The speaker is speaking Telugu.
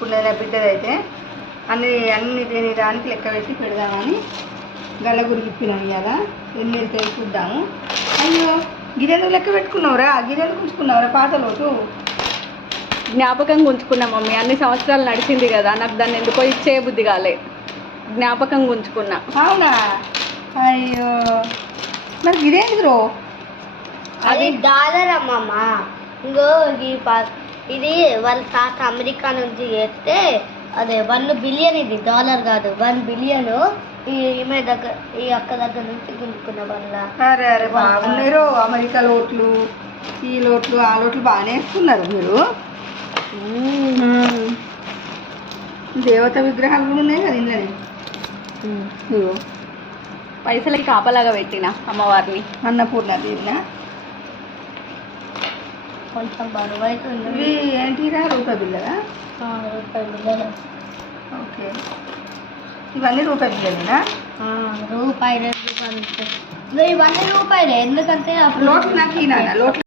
కొనుక్కున్నది నా బిడ్డదైతే అన్ని దేని దానికి లెక్క పెట్టి పెడదామని గల్ల గురిగిప్పినాను ఇవాళ ఎన్ని వెళ్తాయి చూద్దాము. అయ్యో గిరెందుకు లెక్క పెట్టుకున్నావురా, గిరెందుకు ఉంచుకున్నావురా పాత లోటు? జ్ఞాపకంగా ఉంచుకున్నా మమ్మీ, అన్ని సంవత్సరాలు నడిచింది కదా, నాకు దాన్ని ఎందుకో ఇచ్చే బుద్ధి కాలే, జ్ఞాపకంగా ఉంచుకున్నా. అవునా? అయ్యో మరి గిరేంది బ్రో? అది డాలర్ అమ్మమ్మ. ఇంకో ఇది వాళ్ళ తాత అమెరికా నుంచి చేస్తే అదే 1 బిలియన్, ఇది డాలర్ కాదు 1 బిలియన్. ఈమె దగ్గర ఈ అక్క దగ్గర నుంచి గుంజుకున్న వల్ల. అరే అరే బాగున్నారు అమెరికా లోట్లు, ఈ లోట్లు ఆ లోట్లు బాగానే వేసుకున్నారు మీరు. దేవత విగ్రహాలు కూడా ఉన్నాయి కదా ఇందులోనే. పైసలకి కాపలాగా పెట్టిన అమ్మవారిని. అన్నపూర్ణ దీన్న కొంచెం బరువు అవుతుంది. ఇవి ఏంటిరా రూపాయి బిల్లగా? రూపాయి బిల్లలు. ఓకే, ఇవన్నీ రూపాయి బిల్లలేనా? రూపాయి 2 రూపాయలు ఇవన్నీ రూపాయలే. ఎందుకంటే లోట్లు నాకు ఈ నాన్న లోట్లు